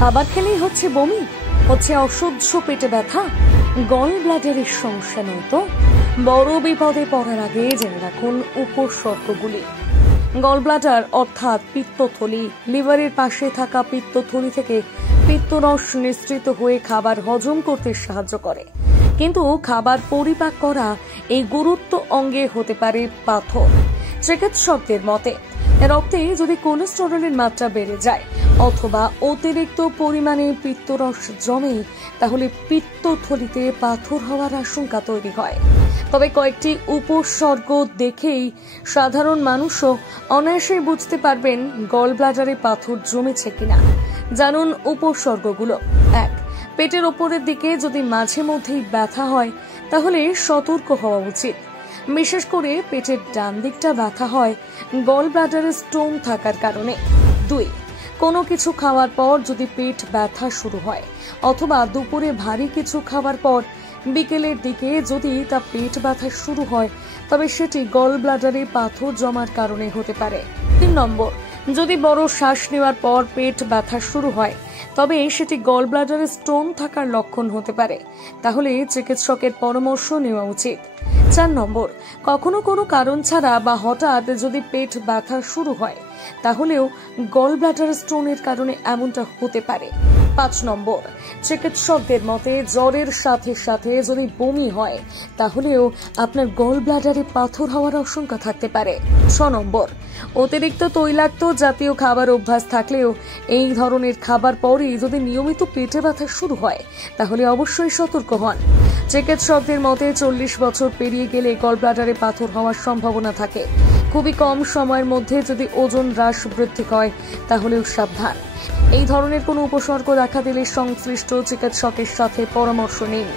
খাবার খেলেই হচ্ছে বমি, হচ্ছে অসহ্য পেটে ব্যথা, গল ব্লাডারের সমস্যা নয় তো? বড় বিপদে পড়ার আগে জেনে রাখুন উপসর্গগুলি। গল ব্লাডার অর্থাৎ পিত্তথলি, লিভারের পাশে থাকা পিত্তথলি থেকে পিত্তরস নিঃসৃত হয়ে খাবার হজম করতে সাহায্য করে। কিন্তু খাবার পরিপাক করা এই গুরুত্ব অঙ্গে হতে পারে পাথর। চিকিৎসকদের মতে রক্তে যদি কোলেস্টেরলের মাত্রা বেড়ে যায় অথবা অতিরিক্ত পরিমাণে পিত্তরস জমে, তাহলে পিত্তথলিতে পাথর হওয়ার আশঙ্কা তৈরি হয়। তবে কয়েকটি উপসর্গ দেখেই সাধারণ মানুষও অনায়াসেই বুঝতে পারবেন গল ব্লাডারে পাথর জমেছে কিনা। জানুন উপসর্গগুলো। 1. পেটের ওপরের দিকে যদি মাঝে মধ্যেই ব্যথা হয় তাহলে সতর্ক হওয়া উচিত। বিশেষ করে পেটের ডান দিকটা ব্যথা হয় গল ব্লাডারে স্টোন থাকার কারণে। 2. কোনো কিছু খাওয়ার পর যদি পেট ব্যথা শুরু হয় অথবা দুপুরে ভারী কিছু খাওয়ার পর বিকেলের দিকে যদি তা পেট ব্যথা শুরু হয়, তবে সেটি গল ব্লাডারে পাথর জমার কারণে হতে পারে। 3 নম্বর, যদি বড় শ্বাস নেওয়ার পর পেট ব্যথা শুরু হয় তবে সেটি গল ব্লাডারে স্টোন থাকার লক্ষণ হতে পারে, তাহলে চিকিৎসকের পরামর্শ নেওয়া উচিত। 4 নম্বর, কখনো কোনো কারণ ছাড়া বা হঠাৎ যদি পেট ব্যথা শুরু হয় তাহলেও গল ব্লাডার স্টোনের কারণে এমনটা হতে পারে। 5 নম্বর, চিকিৎসকদের মতে জ্বরের সাথে সাথে যদি বমি হয় তাহলেও আপনার গল ব্লাডারে পাথর হওয়ার আশঙ্কা থাকতে পারে। 6 নম্বর, অতিরিক্ত তৈলাক্ত জাতীয় খাবার অভ্যাস থাকলেও এই ধরনের খাবার পরই যদি নিয়মিত পেটে ব্যথা শুরু হয় তাহলে অবশ্যই সতর্ক হন। চিকিৎসকদের মতে 40 বছর পেরিয়ে গেলে গল ব্লাডারে পাথর হওয়ার সম্ভাবনা থাকে। খুবই কম সময়ের মধ্যে যদি ওজন হ্রাস বৃদ্ধি হয় তাহলেও সাবধান। এই ধরনের কোনো উপসর্গ দেখা দিলে সংশ্লিষ্ট চিকিৎসকের সাথে পরামর্শ নিন।